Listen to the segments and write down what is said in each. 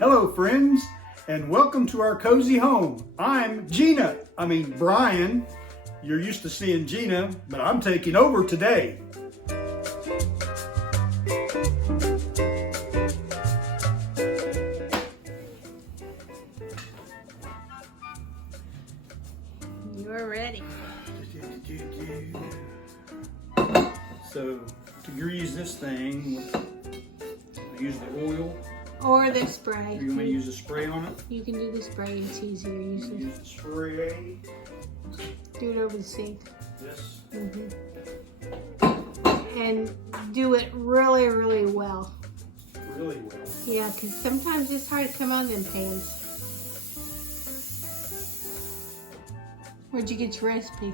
Hello friends, and welcome to our cozy home. I'm Brian. You're used to seeing Gina, but I'm taking over today. You're ready. So, to grease this thing, I use the oil. Or the spray. You want me to use a spray on it? You can do the spray, it's easier usually. Use the spray. Do it over the sink. This. And do it really, really well. Really well. Yeah, because sometimes it's hard to come out of them pans. Where'd you get your recipe?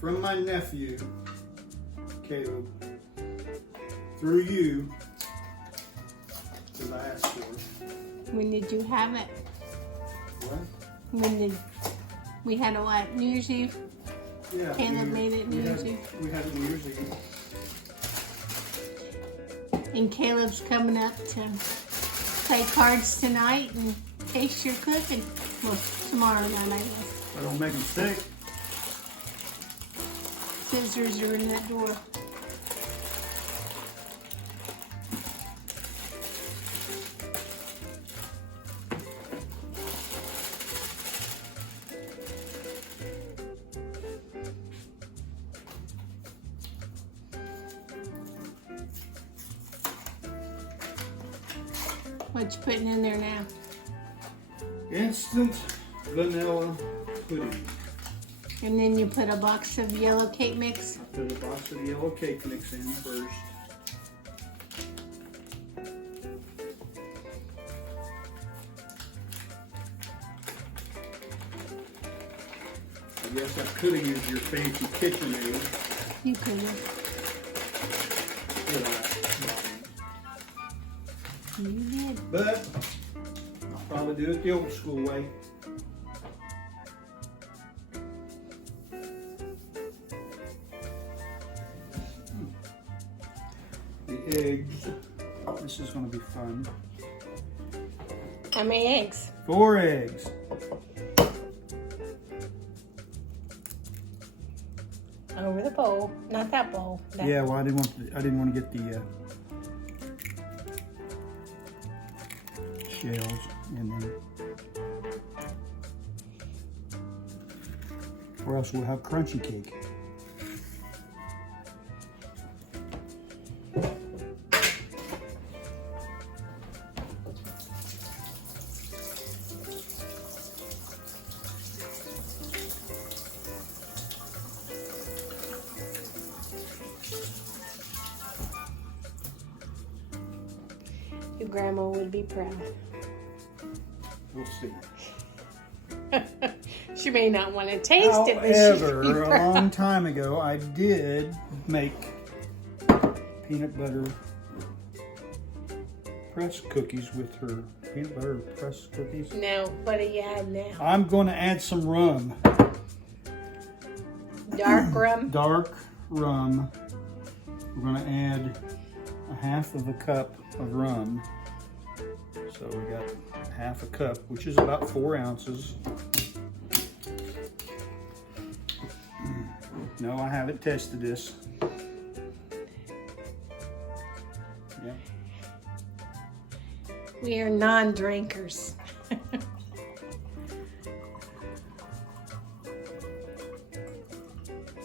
From my nephew, Caleb, through you, because I asked for it. When did you have it? What? When did we had a what? New Year's Eve? Yeah. Caleb made it New Year's Eve. We had it New Year's Eve. And Caleb's coming up to play cards tonight and taste your cooking. Well, tomorrow night, I guess. I don't make them stick. Scissors are in that door. What you putting in there now? Instant vanilla pudding. And then you put a box of yellow cake mix. I put a box of yellow cake mix in first. I guess I could have used your fancy KitchenAid. You could have. You did. But I'll probably do it the old school way. The eggs. This is going to be fun. How many eggs? 4 eggs. Over the bowl, not that bowl. That Yeah, well, I didn't want to get the shells in there, or else we'll have crunchy cake. Your grandma would be proud. We'll see. She may not want to taste it, but she'd be However, a proud. long time ago, I did make peanut butter press cookies with her peanut butter press cookies. No, what do you have now? I'm going to add some rum. Dark rum? Dark rum. We're going to add a half of a cup of rum. So we got half a cup, which is about 4 ounces. No, I haven't tested this. Yeah. We are non-drinkers.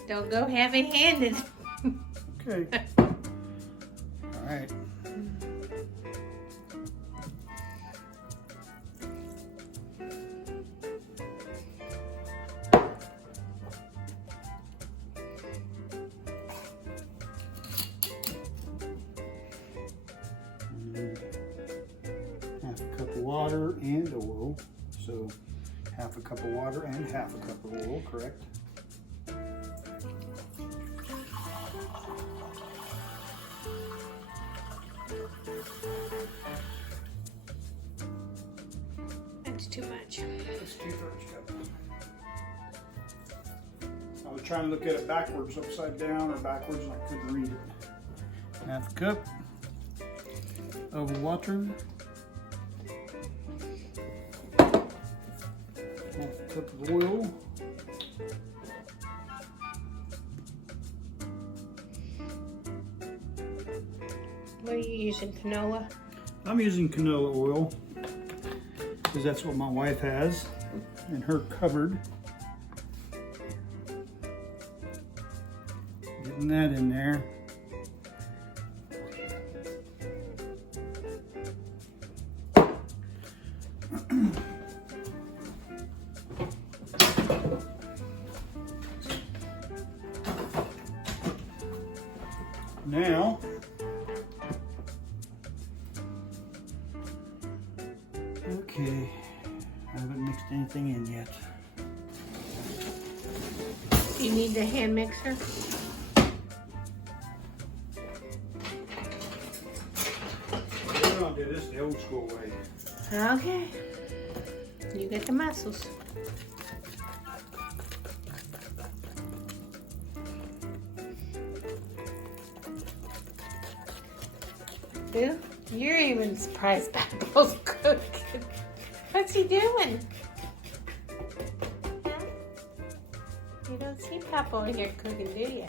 Don't go heavy-handed. Okay. All right. Half a cup of water and oil. So half a cup of water and half a cup of oil, correct? That's too much. That's 2/3 cup. I was trying to look at it backwards, upside down or backwards, and I couldn't read it. Half a cup of water. Half a cup of oil. What are you using, canola? I'm using canola oil because that's what my wife has in her cupboard. Getting that in there. Now, okay, I haven't mixed anything in yet. You need the hand mixer? We're gonna do this the old school way. Okay. You get the muscles. Boo, you're even surprised Papa's cooking. What's he doing? Huh? You don't see Papa over here cooking, do you?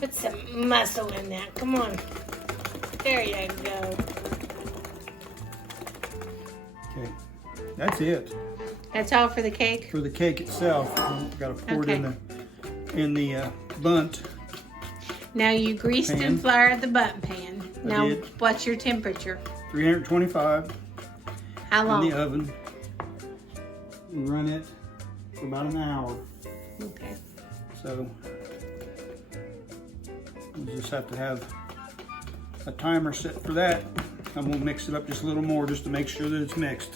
Put some muscle in that. Come on. There you go. Okay, that's it. That's all for the cake? For the cake itself, we've got to pour it in the bunt. Now you greased Pan. and floured the button pan. I Now did. what's your temperature? 325 How long? in the oven. We run it for about an hour. Okay. So we'll just have to have a timer set for that. I'm gonna mix it up just a little more just to make sure that it's mixed.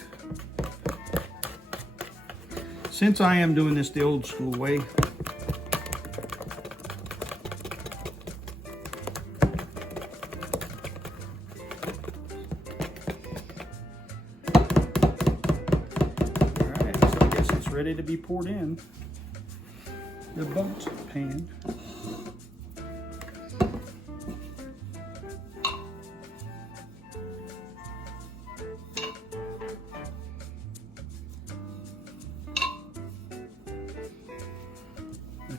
Since I am doing this the old school way, alright, so I guess it's ready to be poured in the bunt pan.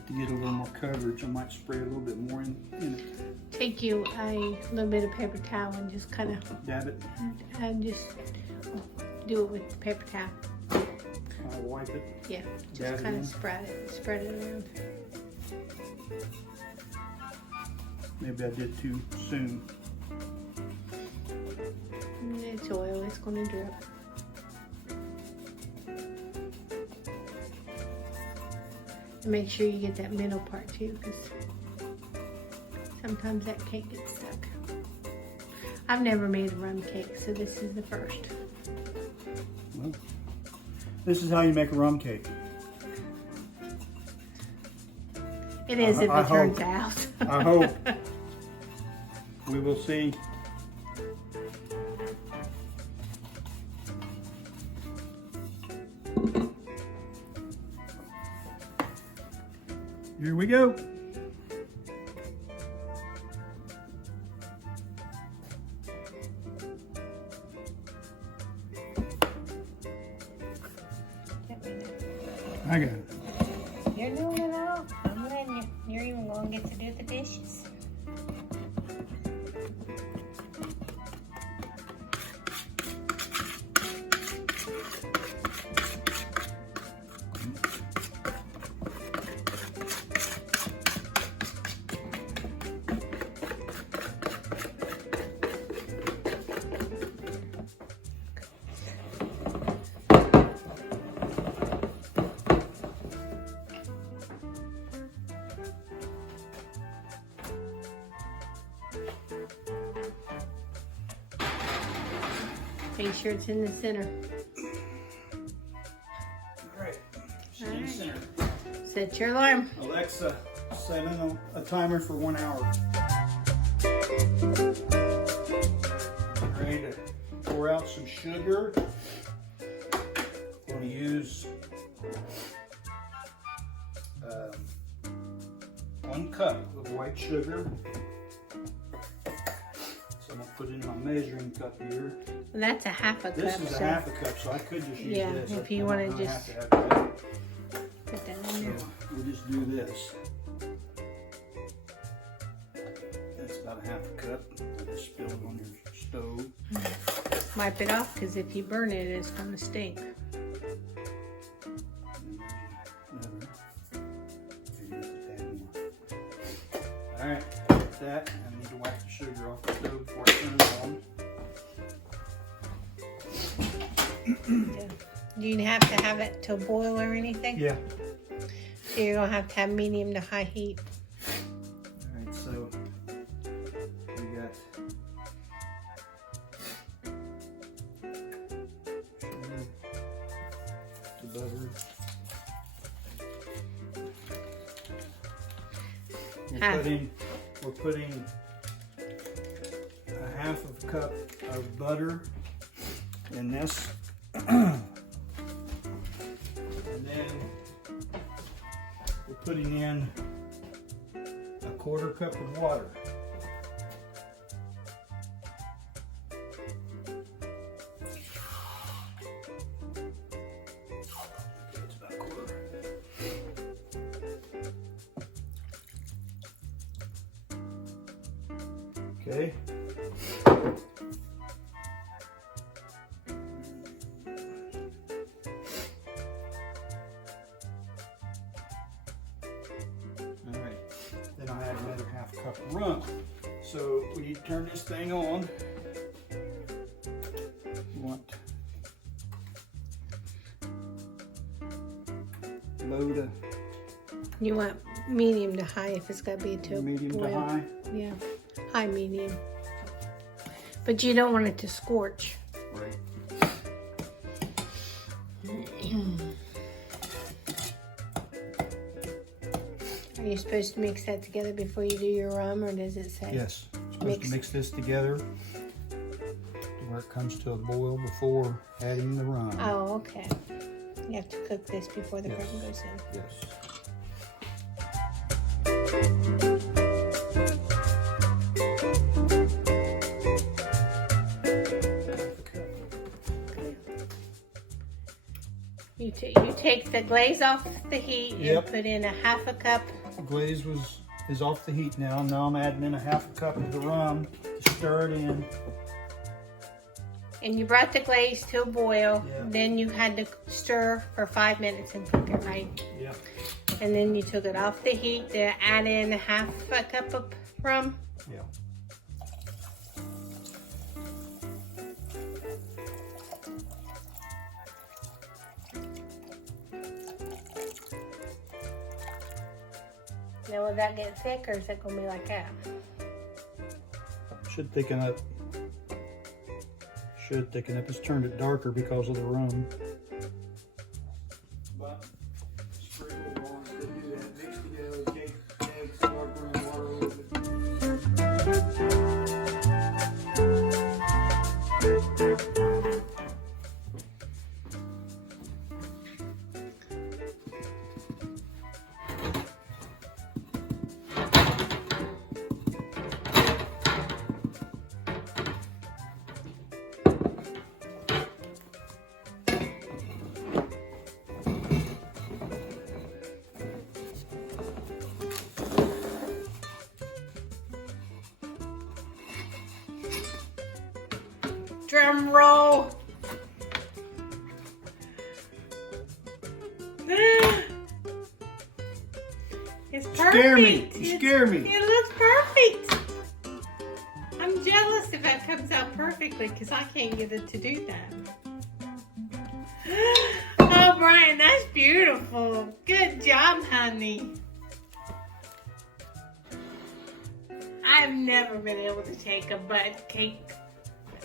To get a little more coverage, I might spray a little bit more in it. Take you a little bit of paper towel and just kind of, Dab it. and just do it with the paper towel. I'll wipe it. Yeah, Dab just it kind in. of spread it around. Maybe I did too soon. It's oil, it's going to drip. And make sure you get that middle part too, because sometimes that cake gets stuck. I've never made a rum cake, so this is the first. Well, this is how you make a rum cake. It is if I it turns hope. out. I hope. We will see. Here we go. I got it. You're doing it all. I'm letting you. You're even going to get to do the dishes. Make sure it's in the center. All right. All right. Center. Set your alarm. Alexa, set a timer for 1 hour. Ready to pour out some sugar. I'm going to use cup of white sugar. So I'm gonna put in my measuring cup here. Well, that's a half a cup. This is a so half a cup, so I could just use yeah, this. if you I'm wanna not gonna just have to have that. put that in there. So we'll just do this. That's about a half a cup. Just spill it on your stove. Wipe it off, because if you burn it, it's gonna stink. Alright, with that, I need to wipe the sugar off the stove before I turn it on. Yeah. Do you have to have it to boil or anything? Yeah. So you're gonna have to have medium to high heat. Alright, so we got sugar, the butter. We're putting a half of a cup of butter in this. And then we're putting in a quarter cup of water. That's about a quarter. Okay. Alright, then I add another half cup of rum. So we need to turn this thing on. You want low to You want medium to high if it's got to be to medium boil. to high. Yeah, high medium. But you don't want it to scorch. Right. Are you supposed to mix that together before you do your rum, or does it say? Yes. Supposed to mix this together to where it comes to a boil before adding the rum. Oh, okay. You have to cook this before the rum goes in. Yes. You take the glaze off the heat Yep. and put in a half a cup. The glaze is off the heat now. Now I'm adding in a half a cup of the rum to stir it in. And you brought the glaze to a boil. Yeah. Then you had to stir for 5 minutes and cook it, right? Yeah. And then you took it off the heat to add in half a cup of rum. Yeah. Now will that get thick, or is it gonna be like that? Should thicken up. Should thicken up. It's turned it darker because of the rum. But sprinkle on to do that. Mix together the cake, eggs, dark rum, water a little bit. Drum roll. It's perfect. Scare me. You scare me. It looks perfect. I'm jealous if that comes out perfectly because I can't get it to do that. Oh, Brian, that's beautiful. Good job, honey. I've never been able to take a butt cake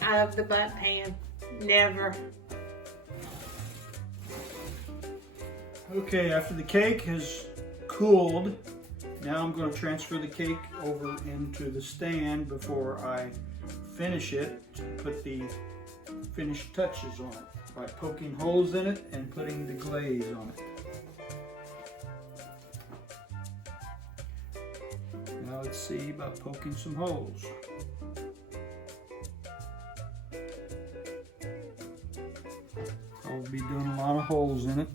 out of the butt pan. Never. Okay, after the cake has cooled, now I'm going to transfer the cake over into the stand before I finish it, to put the finished touches on it by poking holes in it and putting the glaze on it. Now let's see about poking some holes. I'll be doing a lot of holes in it.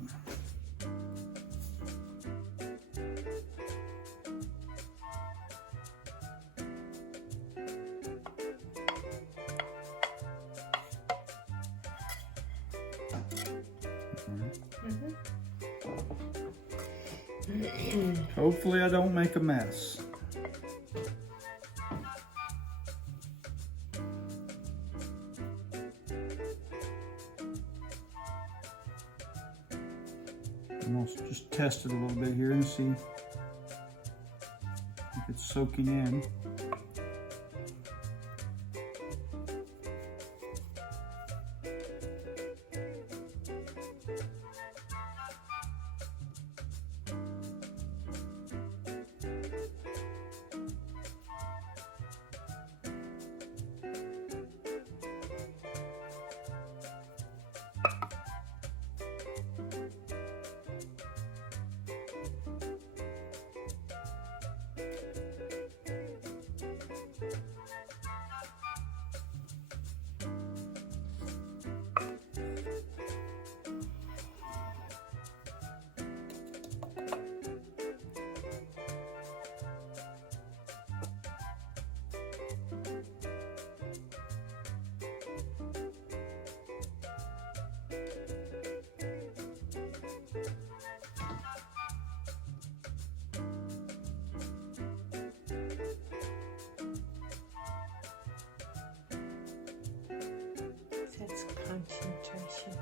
Hopefully I don't make a mess. I'm going to just test it a little bit here and see if it's soaking in. That's concentration.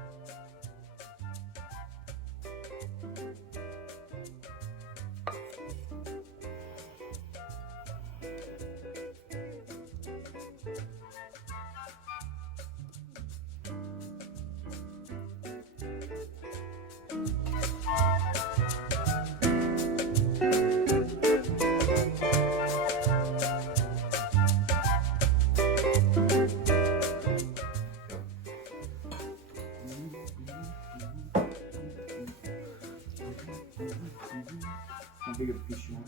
How big of a piece you want?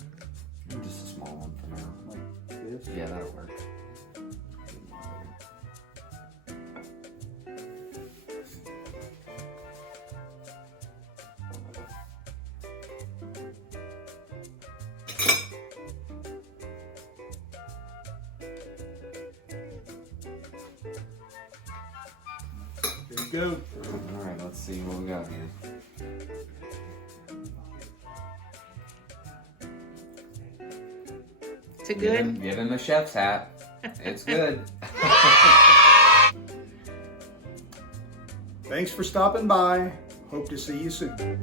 Just a small one for now. Like this? Yeah, that'll work. There you go. Alright, let's see what we got here. Is it good? Give him a chef's hat. It's good. Thanks for stopping by. Hope to see you soon.